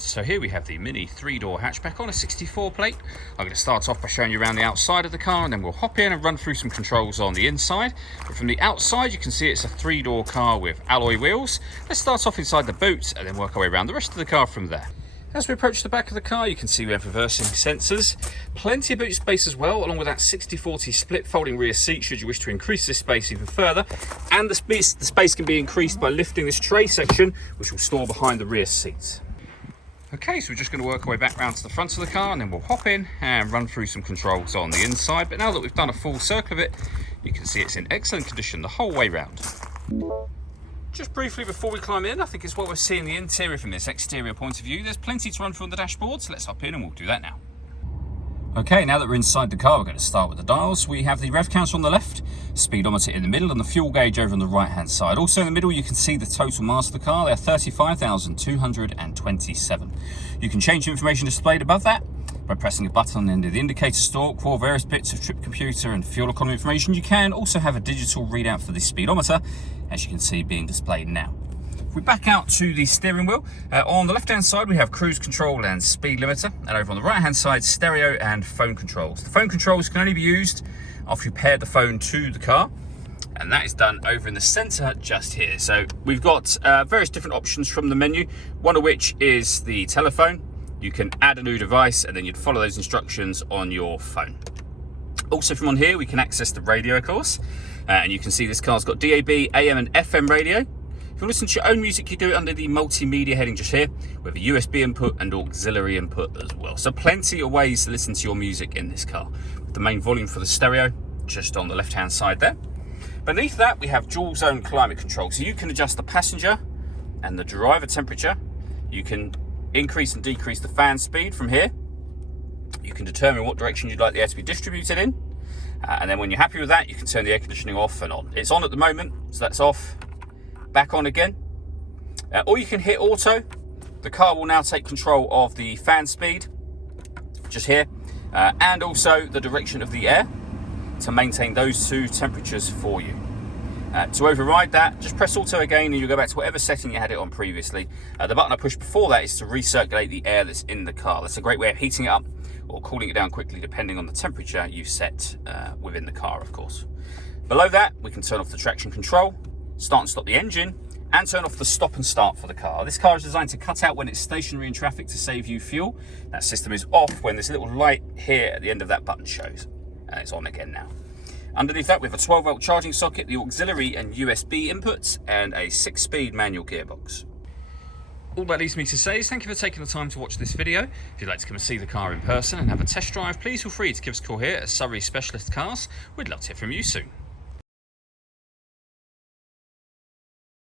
So here we have the Mini 3-door hatchback on a 64 plate. I'm going to start off by showing you around the outside of the car, and then we'll hop in and run through some controls on the inside. But from the outside you can see it's a 3-door car with alloy wheels. Let's start off inside the boot and then work our way around the rest of the car from there. As we approach the back of the car, you can see we have reversing sensors. Plenty of boot space as well, along with that 60/40 split folding rear seat should you wish to increase this space even further. And the space can be increased by lifting this tray section, which will store behind the rear seats. Okay, so we're just going to work our way back round to the front of the car, and then we'll hop in and run through some controls on the inside. But now that we've done a full circle of it, you can see it's in excellent condition the whole way round. Just briefly before we climb in, I think it's what we're seeing the interior from this exterior point of view. There's plenty to run through on the dashboard, so let's hop in and we'll do that now. Okay, now that we're inside the car, we're going to start with the dials. We have the rev counter on the left, speedometer in the middle, and the fuel gauge over on the right-hand side. Also in the middle, you can see the total mass of the car. They're 35,227. You can change the information displayed above that by pressing a button on the end of the indicator stalk for various bits of trip computer and fuel economy information. You can also have a digital readout for the speedometer, as you can see being displayed now. If we back out to the steering wheel, on the left-hand side we have cruise control and speed limiter, and over on the right-hand side, stereo and phone controls. The phone controls can only be used after you pair the phone to the car, and that is done over in the center just here. So we've got various different options from the menu, one of which is the telephone. You can add a new device and then you'd follow those instructions on your phone. Also from on here we can access the radio, of course, and you can see this car's got DAB, AM and FM radio. If you listen to your own music, you do it under the multimedia heading just here, with a USB input and auxiliary input as well. So plenty of ways to listen to your music in this car. The main volume for the stereo just on the left hand side there. Beneath that we have dual zone climate control, so you can adjust the passenger and the driver temperature. You can increase and decrease the fan speed from here. You can determine what direction you'd like the air to be distributed in, and then when you're happy with that, you can turn the air conditioning off and on. It's on at the moment, so that's off. Back on again. Or you can hit auto. The car will now take control of the fan speed just here, and also the direction of the air to maintain those two temperatures for you. To override that, just press auto again and you'll go back to whatever setting you had it on previously. The button I pushed before that is to recirculate the air that's in the car. That's a great way of heating it up or cooling it down quickly depending on the temperature you set within the car, of course. Below that, we can turn off the traction control, start and stop the engine, and turn off the stop and start for the car. This car is designed to cut out when it's stationary in traffic to save you fuel. That system is off when this little light here at the end of that button shows, and it's on again now. Underneath that we have a 12-volt charging socket, the auxiliary and USB inputs, and a 6-speed manual gearbox. All that leaves me to say is thank you for taking the time to watch this video. If you'd like to come and see the car in person and have a test drive, please feel free to give us a call here at Surrey Specialist Cars. We'd love to hear from you soon.